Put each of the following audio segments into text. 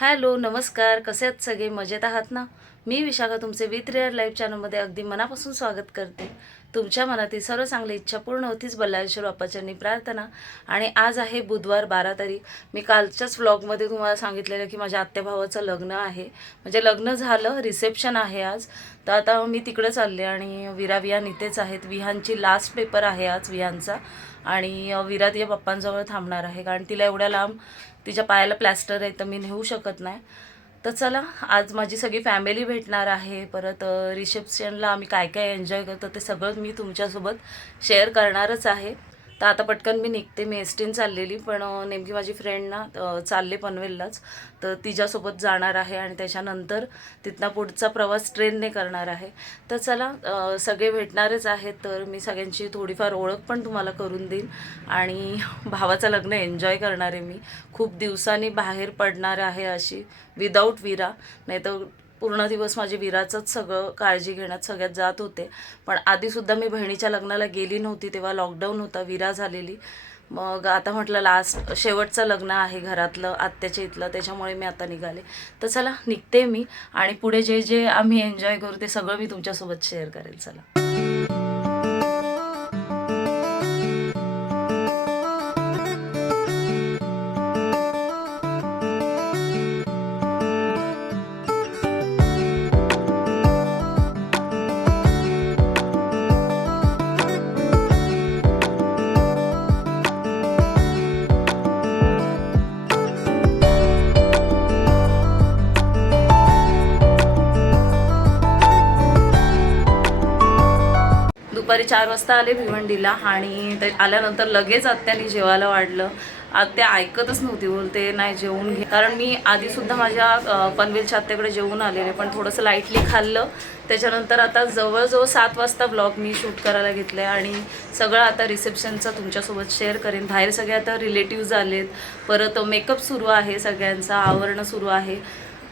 Hello नमस्कार. कसे आहेत सगळे? मजेत आहात ना? मी विशाखा तुमचे विथ रेअर लाईव्ह चॅनलमध्ये अगदी मनापासून स्वागत करते. तुमच्या मनातील सर्व चांगली इच्छा पूर्ण होतीच बल्लाळेश्वर बाप्पाच्यांनी प्रार्थना. आणि आज आहे बुधवार बारा तारीख. मी कालच्याच व्लॉगमध्ये तुम्हाला सांगितलेलं की माझ्या आत्या भावाचं लग्न आहे. म्हणजे लग्न झालं रिसेप्शन आहे आज. तर आता मी तिकडे चालले आणि विरा विहान इथेच आहेत. विहानची लास्ट पेपर आहे आज विहानचा. आणि अ, या पप्पांजवळ थांबणार आहे. कारण तिला एवढ्या लांब तिच्या पायाला प्लॅस्टर आहे तर मी नेऊ शकत नाही. तर चला आज माझी सगळी फॅमिली भेटणार आहे. परत रिसेप्शनला आम्ही काय काय एन्जॉय करतो ते सगळं मी तुमच्यासोबत शेअर करणारच आहे. तर आता पटकन मी निघते. मी एस टीन चाललेली पण नेमकी माझी फ्रेंड ना चालले पनवेललाच. तर तिच्यासोबत जाणार आहे आणि त्याच्यानंतर तिथनं पुढचा प्रवास ट्रेनने करणार आहे. तर चला सगळे भेटणारच आहेत तर मी सगळ्यांची थोडीफार ओळख पण तुम्हाला करून देईन. आणि भावाचं लग्न एन्जॉय करणार आहे मी. खूप दिवसांनी बाहेर पडणार आहे अशी विदाऊट विरा. नाही तर पूर्ण दिवस माझे विराचंच सगळं काळजी घेण्यात सगळ्यात जात होते. पण आधीसुद्धा मी बहिणीच्या लग्नाला गेली नव्हती तेव्हा लॉकडाऊन होता विरा झालेली मग आता म्हटलं लास्ट शेवटचं लग्न आहे घरातलं आत्याच्या इथलं त्याच्यामुळे मी आता निघाले. तर चला निघते मी आणि पुढे जे जे आम्ही एन्जॉय करू ते सगळं मी तुमच्यासोबत शेअर करेल चला. चार वाजता आले भिवंडीला आणि ते आल्यानंतर लगेच आत्याने जेवायला वाढलं. आत्या ऐकतच नव्हती बोलते नाही जेवून घे. कारण मी आधीसुद्धा माझ्या पनवेलच्या आत्याकडे जेवून आलेले पण थोडंसं लाईटली खाल्लं. त्याच्यानंतर आता जवळजवळ सात वाजता ब्लॉग मी शूट करायला घेतलं आहे आणि सगळं आता रिसेप्शनचं तुमच्यासोबत शेअर करेन. बाहेर सगळे आता रिलेटिव्ज आलेत. परत मेकअप सुरू आहे सगळ्यांचा आवरणं सुरू आहे.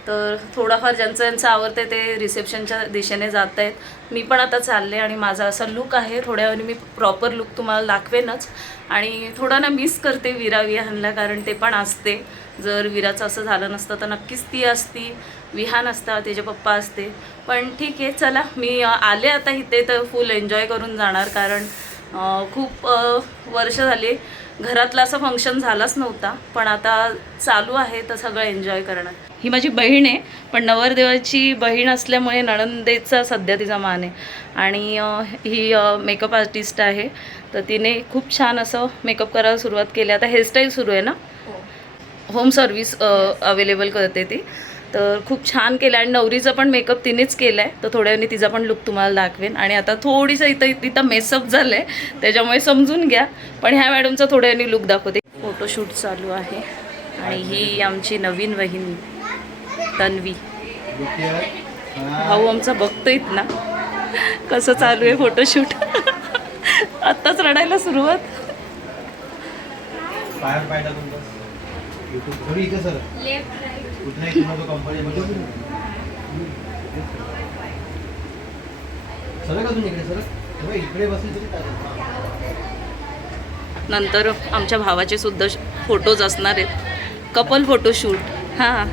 तर थोडाफार ज्यांचं ज्यांचं आवडते ते रिसेप्शनच्या दिशेने जात आहेत मी पण आता चालले आणि माझा असा लुक आहे. थोड्या वेळाने मी प्रॉपर लुक तुम्हाला दाखवेनच. आणि थोडा ना मिस करते विरा विहानला कारण ते पण असते. जर विराचं असं झालं नसतं तर नक्कीच ती असती. विहान असता त्याचे पप्पा असते. पण ठीक आहे चला. मी आले आता इथे तर फुल एन्जॉय करून जाणार कारण खूप वर्ष झाली. घरातलं असं फंक्शन झालंच नव्हता पण आता चालू आहे तर सगळं एन्जॉय करणं ही माझी बहीण आहे पण नवरदेवाची बहीण असल्यामुळे नणंदेचा सध्या तिचा मान आहे. आणि ही मेकअप आर्टिस्ट आहे तर तिने खूप छान असं मेकअप करायला सुरुवात केली. आता हेअरस्टाईल सुरू आहे ना? होम सर्व्हिस अवेलेबल करते ती. तर खूप छान केलं आणि नवरीचा पण मेकअप तिनेच केला आहे तर थोड्या वेळाने तिचा पण लुक तुम्हाला दाखवेन. आणि आता थोडीसं इथं इथं मेसअप झालं आहे त्याच्यामुळे समजून घ्या. पण ह्या मॅडमचा थोड्या वेळाने लुक दाखवते. फोटोशूट चालू आहे. आणि ही आमची नवीन वहिनी तन्वी. भाऊ आमचा बघतोयत ना कसं चालू आहे फोटोशूट आत्ताच रडायला सुरुवात. पायावर कंपनी का तुम्ही इकडे इकडे बसली तरी चालेल. नंतर आमच्या भावाचे सुद्धा फोटोज असणार आहेत. कपल फोटोशूट हां.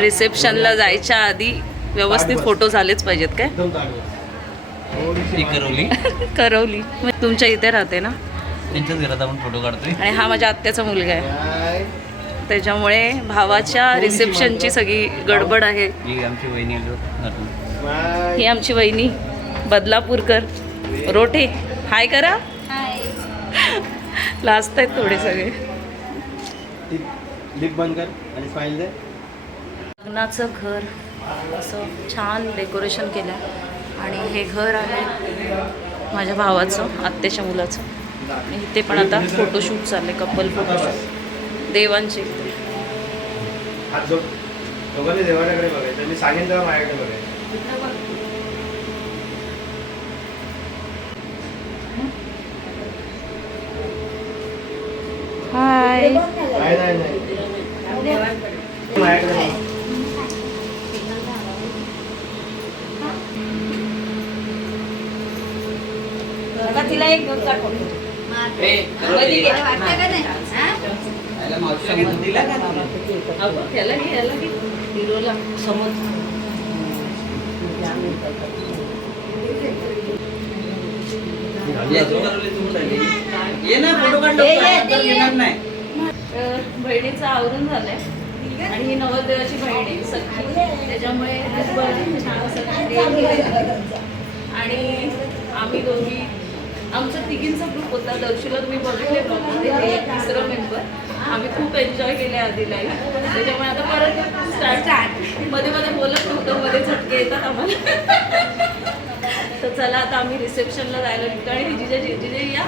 रिसेप्शनला जायच्या आधी व्यवस्थित फोटो झालेच पाहिजेत काय? करवली. करवली. मग तुमच्या इथे राहते ना? त्यांच्याच घरात आपण फोटो काढतोय. आणि हा माझ्या आत्याचा मुलगा आहे. त्याच्यामुळे भावाच्या रिसेप्शनची सगळी गडबड आहे. ही आमची वहिनी ही आमची बदलापूरकर. रोटे हाय करा. लाजत आहेत थोडे सगळे. लग्नाचं घर असं छान डेकोरेशन केलं आहे आणि हे घर आहे माझ्या भावाचं आत्याच्या मुलाचं. आणि इथे पण आता फोटोशूट चालले कपल फोटोशूट देवांचे. हात जोड दोघांनी देवाऱ्याकडे बघायचं मी सांगेन तेव्हा माझ्याकडे बघायचं? हाय. नाही नाही नाही. माझ्याकडे बघ. तिला एक याला घे. हिरोला. अं, बहिणीचं आवरून झालंय. आणि ही नवरदेवाची बहीण आहे सख्खी त्याच्यामुळे छान असं. आणि आम्ही दोघी आमच्या तिघींचा ग्रुप होता. दर्शीला तुम्ही बघितले हे तिसरं मेंबर आम्ही खूप एन्जॉय केले आधी लाईफ त्याच्यामुळे आता परत स्टार्टमध्ये मध्ये बोलत नव्हतं मध्ये झटके येतात आम्हाला. तर चला आता आम्ही रिसेप्शनला जायला निघतो. आणि जिजे जिजे या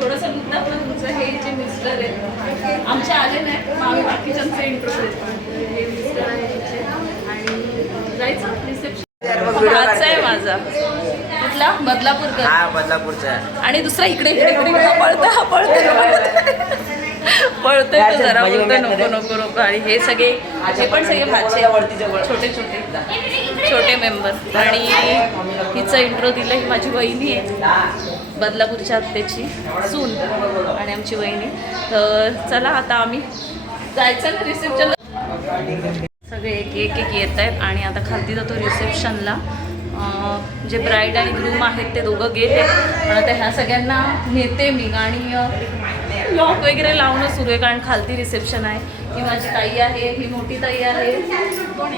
थोडंसं मुद्दा पण तुमचं हे जे मिस्टर आहेत आमचे आले नाही. मग आम्ही बाकीच्यांचे इंट्रो देतो हे मिस्टर आहे. आणि जायचं? रिसेप्शन हाच आहे माझा. कुठला बदलापूरकर. हा बदलापूरचा. आणि दुसरा इकडे इकडे इकडे इकडे पळतोय हा पळतोय तो जरा बोलतोय नको नको नको. आणि हे सगळे हे पण सगळे भाचे छोटे छोटे. छोटे मेंबर. आणि हिचं इंट्रो दिलं ही माझी वहिनी आहे. बदलापूरच्या आत्याची सून. आणि आमची वहिनी. तर चला आता आम्ही जायचं ना रिसेप्शन सगळे एक एक एक येत आहेत आणि आता खालती जातो रिसेप्शनला जे ब्राईड आणि ग्रूम आहेत ते दोघं गेले. पण आता ह्या सगळ्यांना नेते मी आणि लॉक वगैरे लावणं सुरू आहे कारण खालती रिसेप्शन आहे. ही माझी ताई आहे ही मोठी ताई आहे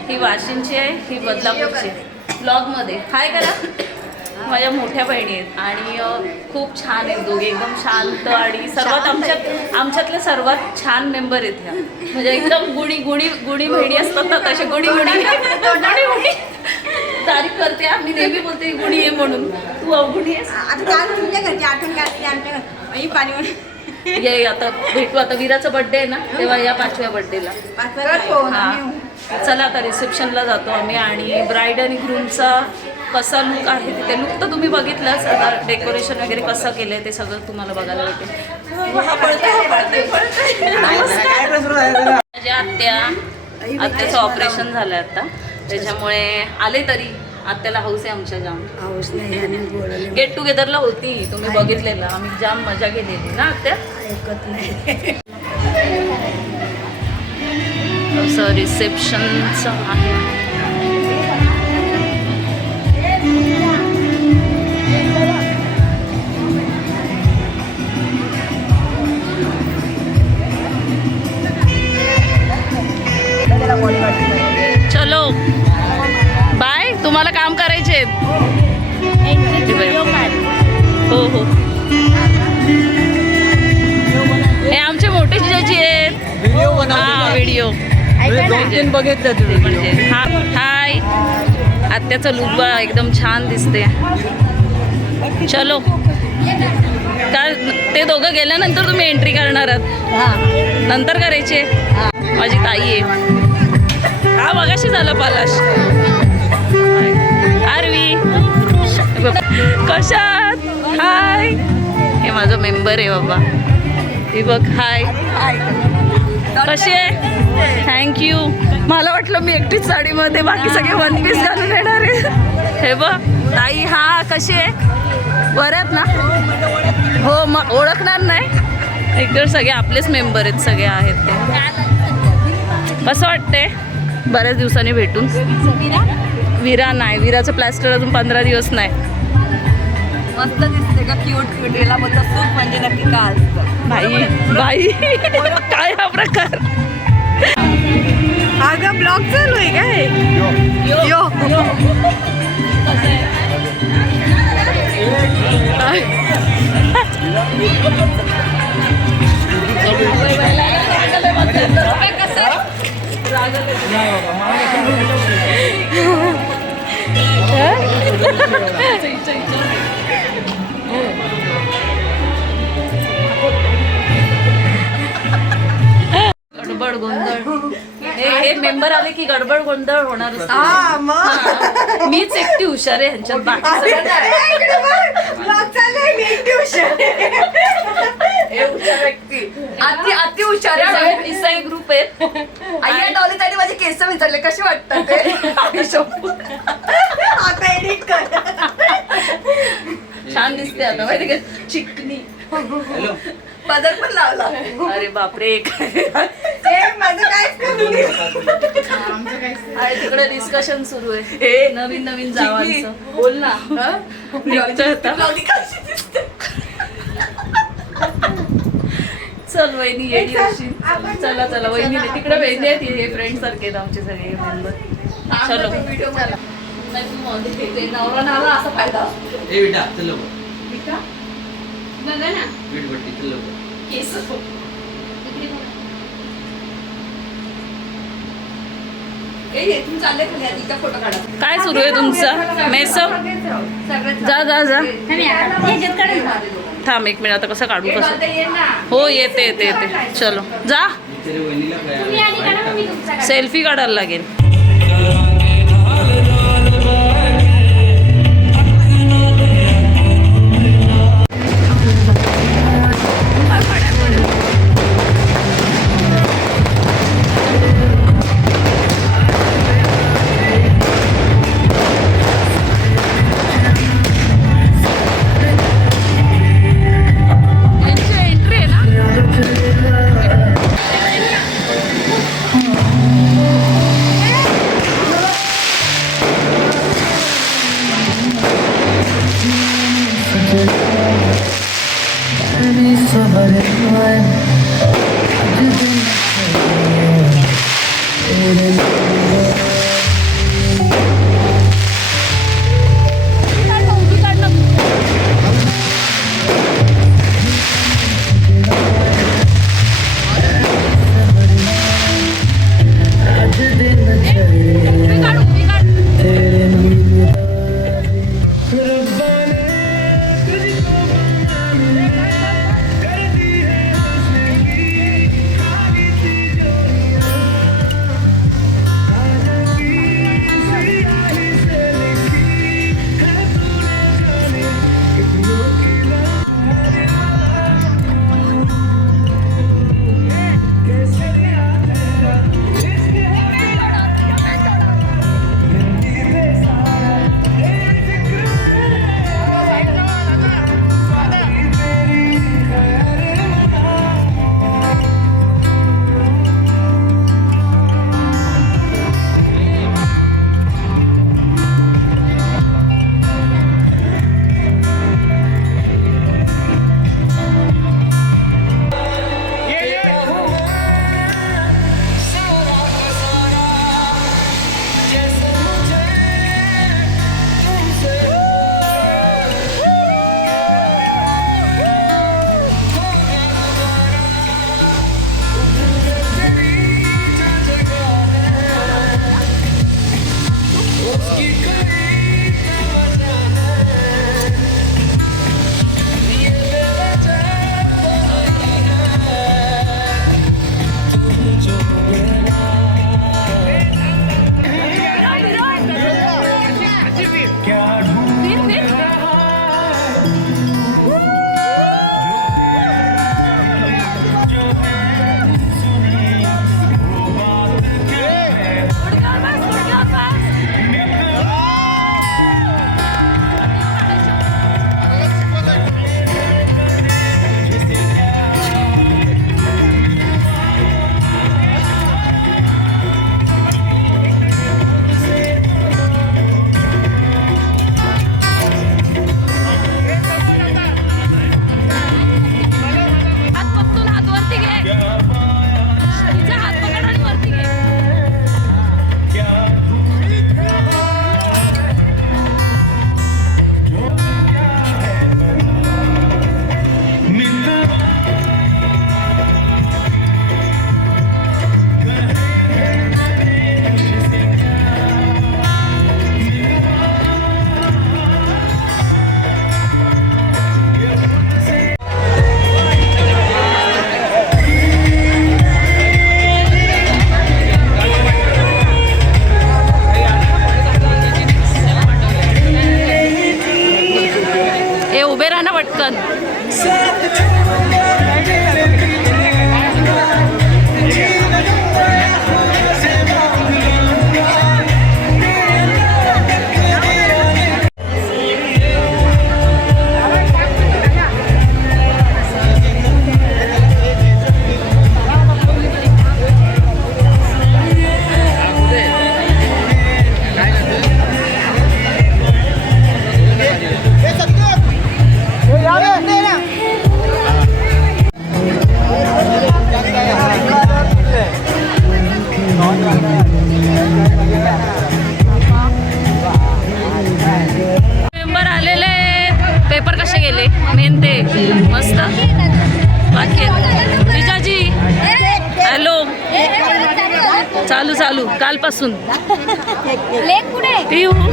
ही वाशिमची आहे ही बदलापूरची आहे. ब्लॉगमध्ये हाय करा. माझ्या मोठ्या बहिणी आहेत आणि खूप छान आहेत दोघे. एकदम शांत आणि सर्वात आमच्यात आमच्यातले सर्वात छान मेंबर आहेत ह्या. म्हणजे एकदम गुणी गुणी गुणी बहिणी असतात ना तसे गुणी गुणी. तारीफ करते हा. मी नेहमी बोलते गुणी आहे म्हणून. तू अवगुणी आहेस? आता काल तुमच्या घरची आठवण काढली आमच्या आई पाणी ये ये, आता भेटू. आता विराचा बर्थडे आहे ना तेव्हा या पाचव्या बर्थडेला हा. चला आता रिसेप्शनला जातो आम्ही आणि ब्राईड आणि ग्रूमचा कसा लुक आहे ते लुक तर तुम्ही बघितलंच. आता डेकोरेशन वगैरे कसं केलंय ते सगळं तुम्हाला बघायला भेटेल. हा हा. माझ्या आत्या आत्याचं ऑपरेशन झालंय आता. त्याच्यामुळे आले तरी. आत्याला हौस आहे आमच्या जाम हाऊस गेट टुगेदरला होती तुम्ही बघितलेलं. आम्ही जाम मजा केलेली ना आत्या? ऐकत नाही. असं रिसेप्शनचं आहे. म्हणजे हा हाय. आत्याचं लुक एकदम छान दिसते. चलो. का ते दोघं गेल्यानंतर तुम्ही एंट्री करणार आहात. नंतर करायचे. माझी ताई आहे. हा मगाशी झालं पलाश. आरवी. कशात? हाय. हे माझं मेंबर आहे बाबा. हे बघ हाय. कशी आहे? थँक्यू मला वाटलं मी एकटीच साडीमध्ये बाकी सगळे वन पीस घालून येणार आहे. हे बघ. ताई हा कशी आहे? बऱ्यात ना? हो मग ओळखणार नाही. एकदम सगळे आपलेच मेंबर आहेत सगळे आहेत ते. कसं वाटतंय? बऱ्याच दिवसांनी भेटून. विरा नाही. विराचं प्लॅस्टर अजून पंधरा दिवस नाही. मस्त दिसते का? क्यूट क्यूट म्हणजे नक्की काय असतं? बाई बाई. काय हा प्रकार? अगं ब्लॉग चालू आहे काय? यो. गडबड गोंधळ. हे हे मेंबर आले की गडबड गोंधळ होणार हा मग? मीच एकटी हुशार आहे ह्यांच्यात बाकी चालू आहे. मी हुशार अति अति हुशार आहे. सगळे तिसाई ग्रुप आहेत आई डॉली साठी माझे केस विचारले. कसे वाटतात ते? आता एडिट कर. छान दिसते आता माहिती का? चिकनी. हॅलो पदर पण लावला. अरे बापरे. काय अरे तिकडे डिस्कशन सुरू आहे. हे नवीन नवीन जावांचं. बोल ना? चल वहिनी अशी. चला चला. वहिनी तिकडे वहिनी आहेत. हे फ्रेंड सारखे आहेत आमचे सगळे मेंबर चलो. नवरा नावरा असा फायदा. ए बेटा चल बेटा, बघा ना. केस ए, इथून चालले खाली आधी इथं फोटो काढा काय सुरू आहे तुमचं? मेसअप जा, जा, जा. थांब एक मिनिट आता कसं काढू कसं? हो येते येते येते. चलो. जा. सेल्फी काढायला लागेल.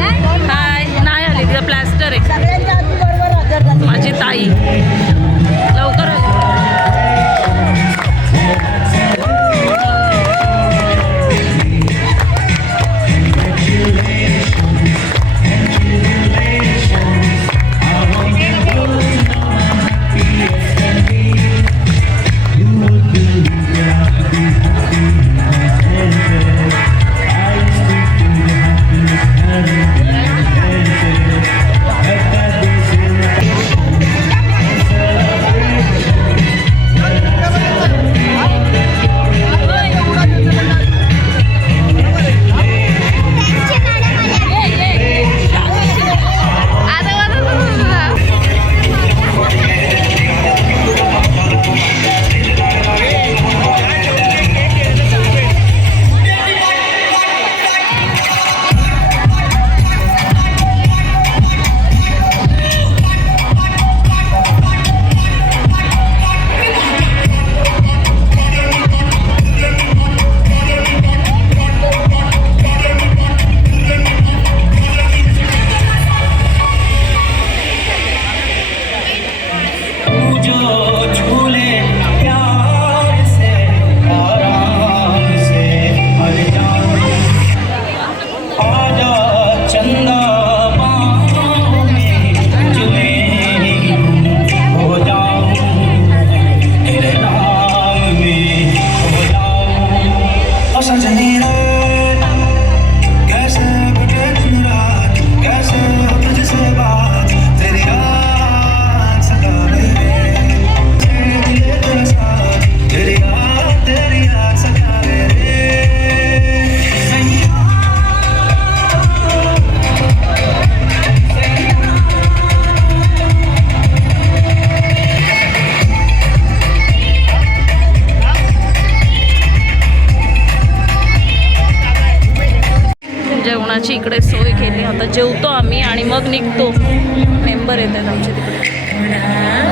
हाय नाही आली तिथं प्लॅस्टर आहे. माझी ताई. जेवणाची इकडे सोय केली. आता जेवतो आम्ही आणि मग निघतो. मेंबर येतात आमचे तिकडे.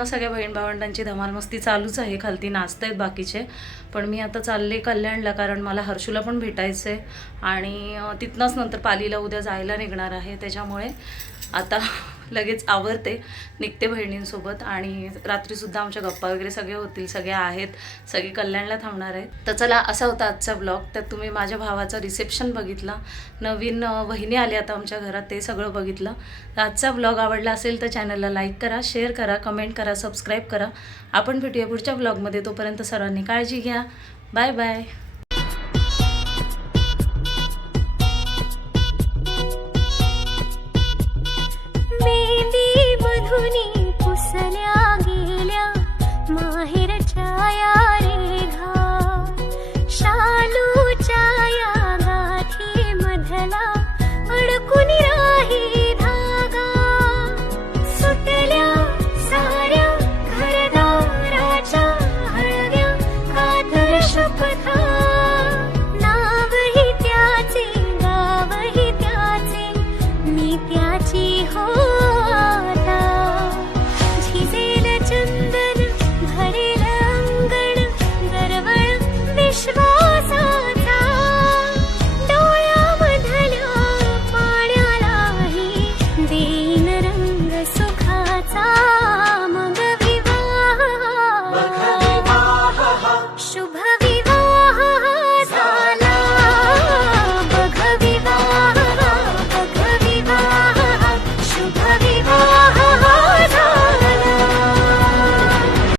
पुन्हा सगळ्या बहीण भावंडांची धमाल मस्ती चालूच आहे. खालती नाचत आहेत बाकीचे. पण मी आता चालले कल्याणला कारण मला हर्षूला पण भेटायचं आहे आणि तिथनंच नंतर पालीला उद्या जायला निघणार आहे. त्याच्यामुळे आता लगेच आवरते निघते बहिणींसोबत आणि रात्रीसुद्धा आमच्या गप्पा वगैरे सगळे होतील सगळे आहेत सगळे कल्याणला थांबणार आहेत. तर चला असा होता आजचा ब्लॉग तर तुम्ही माझ्या भावाचं रिसेप्शन बघितला. नवीन वहिनी आली आता आमच्या घरात ते सगळं बघितलं. तर आजचा ब्लॉग आवडला असेल तर चॅनलला लाईक करा शेअर करा कमेंट करा सबस्क्राईब करा. आपण भेटूया पुढच्या ब्लॉगमध्ये तोपर्यंत सर्वांनी काळजी घ्या. Bye bye